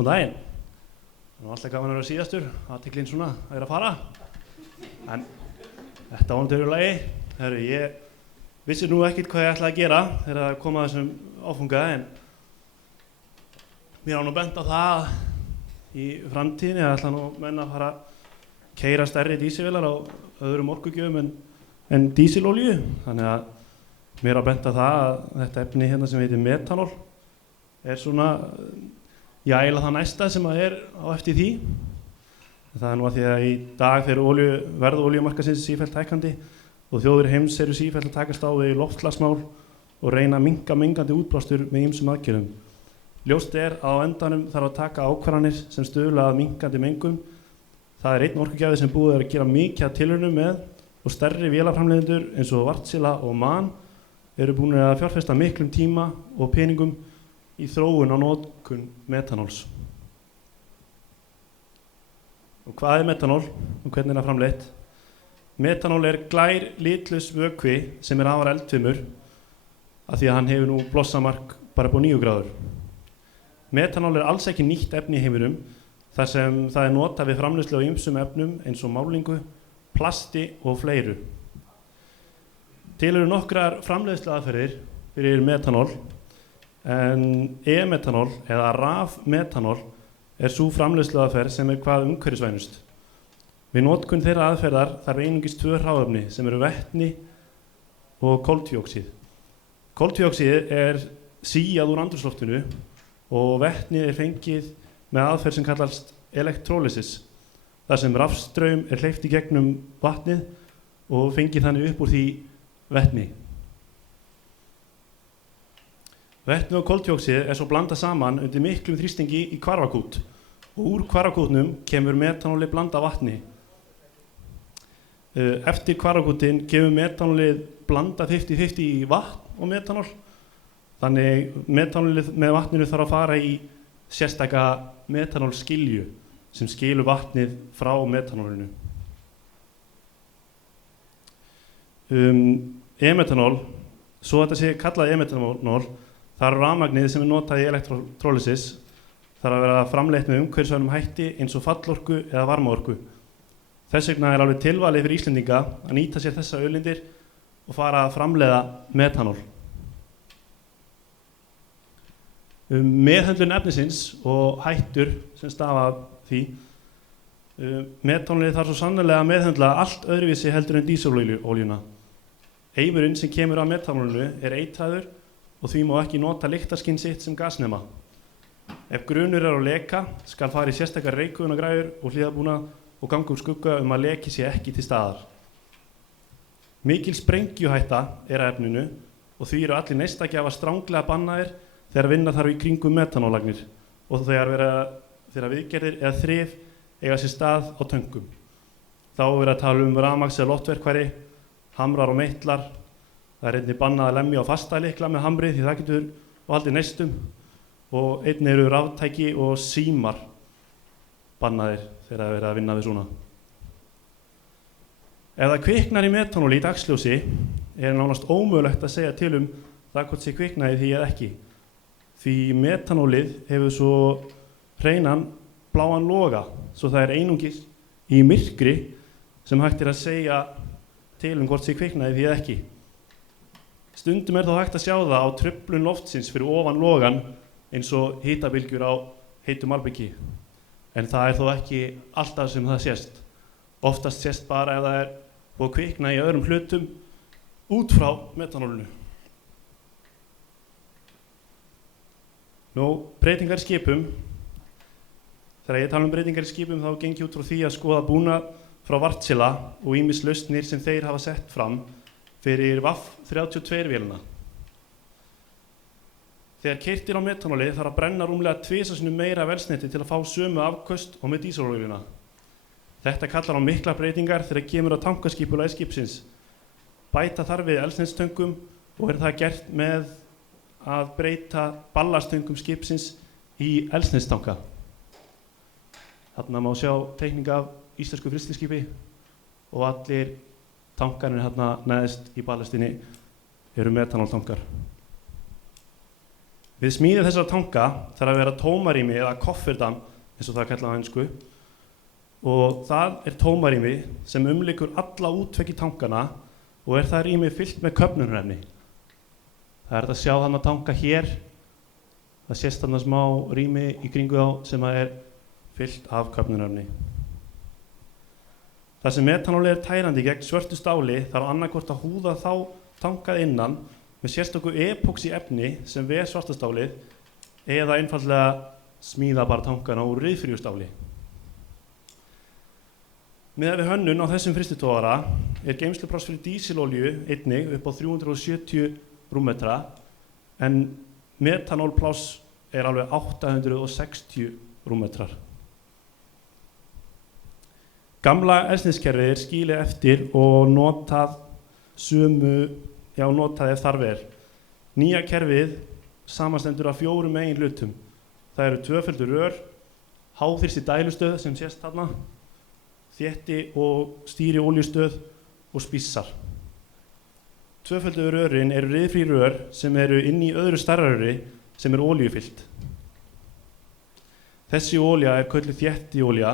Góðan daginn. Það er alltaf gaman að vera síðastur, athygli svona að vera að fara. En þetta vonandi er í lagi. Herru, ég vissi nú ekkert hvað ég ætlaði að gera þegar að koma að þessum áfunga, en mér á nú bent á það að í framtíðinni ætla nú menn að fara að keyra stærri dísilvélar á öðrum orkugjöfum en dísilolíu. Þannig að mér á bent á það að þetta efni hérna sem heitir metanól er svona, já, eiginlega það næsta sem að er á eftir því. Það er nú að því að í dag þegar verð olíumarkaðsins sífellt hækkandi og þjóðir heims eru sífellt að takast á við loftslagsmál og reyna að minnka mengandi útblástur með ýmsum aðgerðum. Ljóst er að á endanum þarf að taka ákvarðanir sem stuðla að minnkandi mengun. Það er einn orkugjafi sem búið er að gera mikið af tilraunum með og stærri vélaframleiðendur eins og Wärtsilä og MAN eru búin að fjárfesta miklum tíma og peningum í þróun á notkun metanóls. Og hvað er metanól og hvernig er það framleitt? Metanól er glær litlaus vökvi sem er afar eldfimur af því að hann hefur nú blossamark bara upp á 9 gráður. Metanól er alls ekki nýtt efni í heiminum þar sem það er notað við framleiðslu á ýmsum efnum eins og málingu, plasti og fleiru. Til eru nokkrar framleiðsluaðferðir fyrir metanól, en e-metanól eða rafmetanól er sú framleiðsluaðferð sem er hvað umhverfisvænust. Við notkun þeirra aðferðar þarf einungis 2 hráefni sem eru vetni og koltvíoxíð. Koltvíoxíð er síað úr andrúmsloftinu og vetni er fengið með aðferð sem kallast elektrólysis, þar sem rafstraum er hleypt í gegnum vatnið og fengið þannig upp úr því vetni. Vetni og koltvíoxíð er svo blandað saman undir miklum þrýstingi í hvarfakút og úr hvarfakútnum kemur metanóli blandað vatni. Eftir hvarfakútin kemur metanólið blandað 50-50 í vatn og metanól. Þannig metanólið með vatninu þarf að fara í sérstaka metanólskilju sem skilur vatnið frá metanólinu. E-metanól, svo þetta sé kallað e-metanól, það er rafmagnið sem er notað í elektrólysis, þarf að vera framleitt með umhverfisvænum hætti eins og fallorku eða varmaorku. Þess vegna er alveg tilvalið fyrir Íslendinga að nýta sér þessa auðlindir og fara að framleiða metanól. Meðhöndlun efnisins og hættur sem stafa af því. Metanólið þarf svo sannarlega að meðhöndla allt öðruvísi heldur en dísilolíuna. Eimurinn sem kemur af metanólinu er eitraður og því má ekki nota lyktarskyn sitt sem gasnema. Ef grunur er á leka skal fara í sérstakar reykkuðunargræður og hliðarbúnað og ganga úr skugga um að leki sé ekki til staðar. Mikil sprengjuhætta er að efninu og því eru allir neistagjafa stranglega bannaðir þegar vinna þarf í kringum metanóllagnir og þegar viðgerðir eða þrif eiga sér stað á töngum. Þá er verið að tala um rafmagns- eða loftverkfæri, hamrar og meitlar. Það er einnig bannað að lemja á fasta lykla með hamri því það getur valdið neistum og einnig eru raftæki og símar bannaðir þegar það er verið að vinna við svona. Ef það kviknar í metanóli í dagsljósi er nánast ómögulegt að segja til það hvort sé kviknaði því eða ekki. Því metanólið hefur svo hreinan bláan loga, svo það er einungis í myrkri sem hægt er að segja til hvort sé kviknaði því eða ekki. Stundum er þó hægt að sjá það á truflun loftsins fyrir ofan logan eins og hitabylgjur á heitu malbiki. En það er þó ekki alltaf sem það sést. Oftast sést bara ef það er búið að kvikna í öðrum hlutum út frá metanólinu. Breytingar í skipum. Þegar ég tala um breytingar í skipum þá geng ég út frá því að skoða búnað frá Wärtsilä og ýmis lausnir sem þeir hafa sett fram fyrir WAF 32 vélina. Þegar keyrt er á metanóli þarf að brenna rúmlega 2 sinnum meira af eldsneyti til að fá sömu afköst og með dísilolíuna. Þetta kallar á miklar breytingar þegar kemur á tankaskipulagi skipsins. Bæta þarf við eldsneytistöngum og er það gert með að breyta ballastöngum skipsins í eldsneytistanka. Þarna má sjá teikning af íslensku frystiskipi og allir tankarnir hérna neðst í ballastinni eru metanóltankar. Við smíði þessara tanka þarf að vera tómarými eða kofferdam eins og það er kallað á ensku og það er tómarými sem umlykur alla útveggi tankana og er það rými fyllt með köfnunarefni. Það er hægt að sjá þarna tanka hér, það sést þarna smá rými í kringu þá sem er fyllt af köfnunarefni. Þar sem metanól er tærandi gegn svörtu stáli þarf annaðhvort að húða þá tankað innan með sérstöku epóxí efni sem ver svarta stálið eða einfaldlega smíða bara tankana úr ryðfríu stáli. Miðað við hönnun á þessum frystitogara er geymslupláss fyrir dísilolíu einnig upp á 370 rúmmetra en metanólpláss er alveg 860 rúmmetrar. Gamla eldsneytiskerfið er skilið eftir og notað ef þarf er. Nýja kerfið samanstendur af 4 meginhlutum. Það eru tvöföldu rör, háþrýsti dælustöð sem sést þarna, þétti og stýri olíustöð og spíssar. Tvöföldu rörin eru ryðfrí rör sem eru inn í öðru stærra röri sem er olíufyllt. Þessi olía er kölluð þéttiolía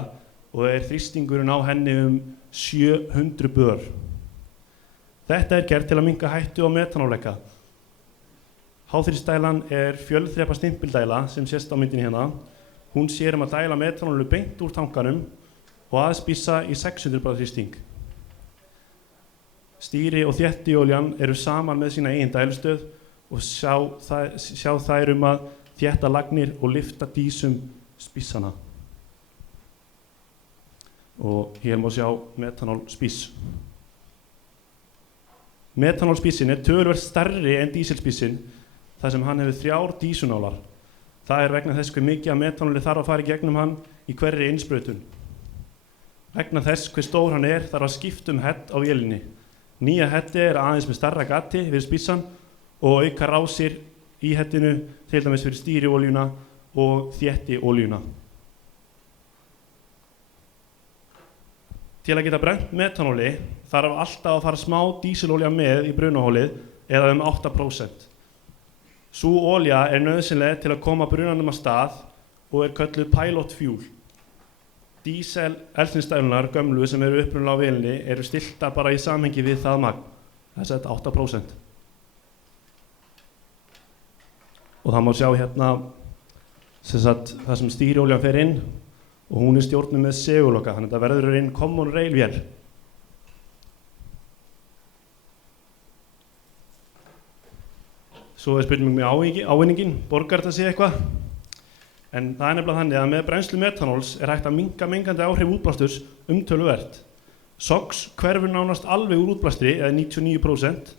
og er þrýstingurinn á henni 700 bör. Þetta er gert til að minnka hættu á metanólleka. Háþrýstidælan er fjölþrepa stimpildæla sem sést á myndinni hérna. Hún sér að dæla metanólu beint úr tankanum og aðspíssa í 600 bar þrýsting. Stýri og þéttiolían eru saman með sína eigin dælustöð og sjá þær að þétta lagnir og lyfta dísum spíssana. Og hér má sjá metanólspíss. Metanólspíssin er töluvert stærri en dísilspíssin þar sem hann hefur 3 dísunálar. Það er vegna þess hve mikið af metanóli þarf að fara í gegnum hann í hverri innsprautun. Vegna þess hve stór hann er þarf að skipta hett á vélinni. Nýja hetti er aðeins með stærra gati fyrir spíssan og auka rásir í hettinu til dæmis fyrir stýriolíuna og þéttiolíuna. Til að geta brennt metanóli þarf alltaf að fara smá dísilolía með í brunahólið eða 8%. Sú olía er nauðsynleg til að koma brunanum af stað og er kölluð pilot fuel. Dísel eldsneytisdælurnar gömlu sem eru upprunalega á vélinni eru stilltar bara í samhengi við það magn, þess að 8%. Og það má sjá hérna það sem stýriolían fer inn og hún er stjórnuð með seguloka, þannig að þetta verður inn common rail vél. Svo er spurning með ávinningin, borgar þetta sig eitthvað? En það er nefnilega þannig að með brennslu metanóls er hægt að minnka mengandi áhrif útblásturs töluvert. SOx hverfur nánast alveg úr útblástri eða 99%,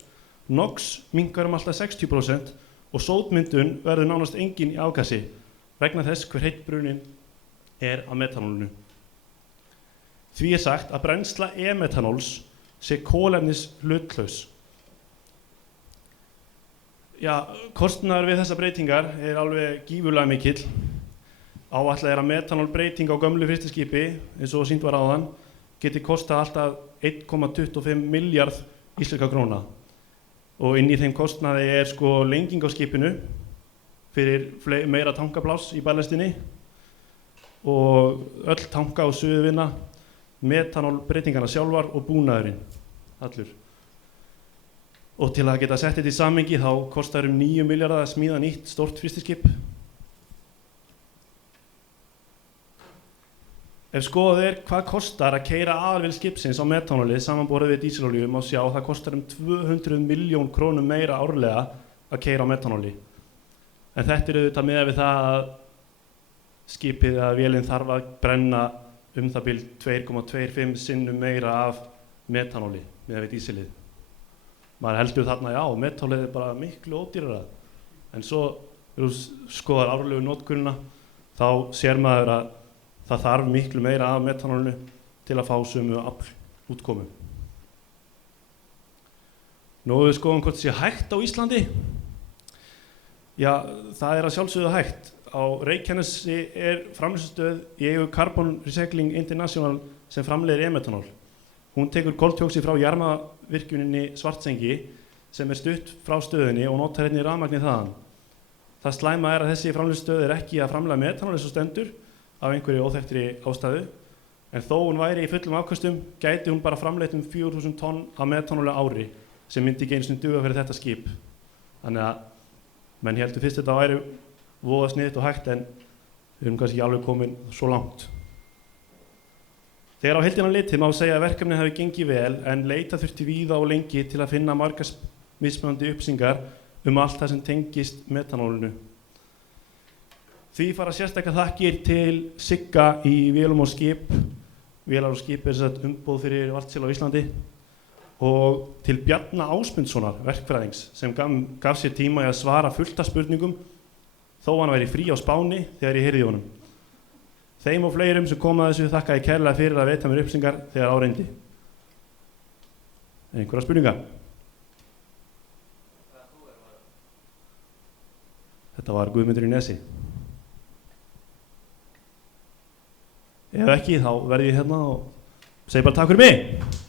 NOx minnkar alltaf 60% og sótmyndun verður nánast engin í afgasi vegna þess hver heitt brunin er af metanólinu. Því er sagt að brennsla e-metanóls sé kolefnishlutlaus. Kostnaður við þessar breytingar er alveg gífurlega mikill. Áætlað er að metanólbreyting á gömlu frystiskipi, eins og sýnt var áðan, geti kostað alltaf 1,25 miljard íslenska króna. Og inn í þeim kostnaði er lenging á skipinu fyrir meira tankapláss í ballastinni og öll tanka og suðuvinna, metanólbreytingarna sjálfar og búnaðurinn allur. Og til að geta sett þetta í samhengi þá kostar 9 milljarða að smíða nýtt stórt frystiskip. Ef skoðað er hvað kostar að keyra aðalvél skipsins á metanóli samanborið við dísilolíu má sjá að það kostar 200 milljón krónum meira árlega að keyra á metanóli. En þetta er auðvitað miðað við það að skipið eða vélinn þarf að brenna það bil 2,25 sinnum meira af metanóli miðað við dísilið. Maður heldur þarna, metanólið er bara miklu ódýrara. En svo, ef þú skoðar árlegu notkunina, þá sér maður að það þarf miklu meira af metanólinu til að fá sömu afl útkomu. Nú við skoðum hvort það sé hægt á Íslandi. Það er að sjálfsögðu hægt. Á Reykjanesi er framleiðslustöð í eigu Carbon Recycling International sem framleiðir e-metanól. Hún tekur koltvíoxíð frá jarðvarmavirkjuninni Svartsengi sem er stutt frá stöðinni og notar rafmagnið þaðan. Það slæma að þessi framleiðslustöð ekki að framleiða metanól eins og stendur af einhverju óþekktri ástæðu, en þó hún væri í fullum afköstum gæti hún bara framleitt 4.000 tonn af metanóli á ári sem myndi ekki einu sinni duga fyrir þetta skip. Þannig að menn heldur fyrst þetta væri voða sniðugt og hægt, en við erum kannski ekki alveg komin svo langt. Þegar á heildina litið má segja að verkefnið hafi gengið vel, en leita þurfti víða og lengi til að finna margar mismunandi upplýsingar allt það sem tengist metanólinu. Því fara sérstaklega þakkir til Sigga í Vélum og Skip. Vélar og Skip umboð fyrir Wärtsilä á Íslandi, og til Bjarna Ásmundssonar, verkfræðings, sem gaf sér tíma í að svara fullt af spurningum þó hann væri frí á Spáni þegar ég heyrði í honum. Þeim og fleirum sem kom að þessu þakka ég kærlega fyrir að veita mér upplýsingar þegar á reyndi. Einhverjar spurningar? Þetta var Guðmundur í Nesi. Ef ekki, þá verð ég hérna og segi bara takk fyrir mig.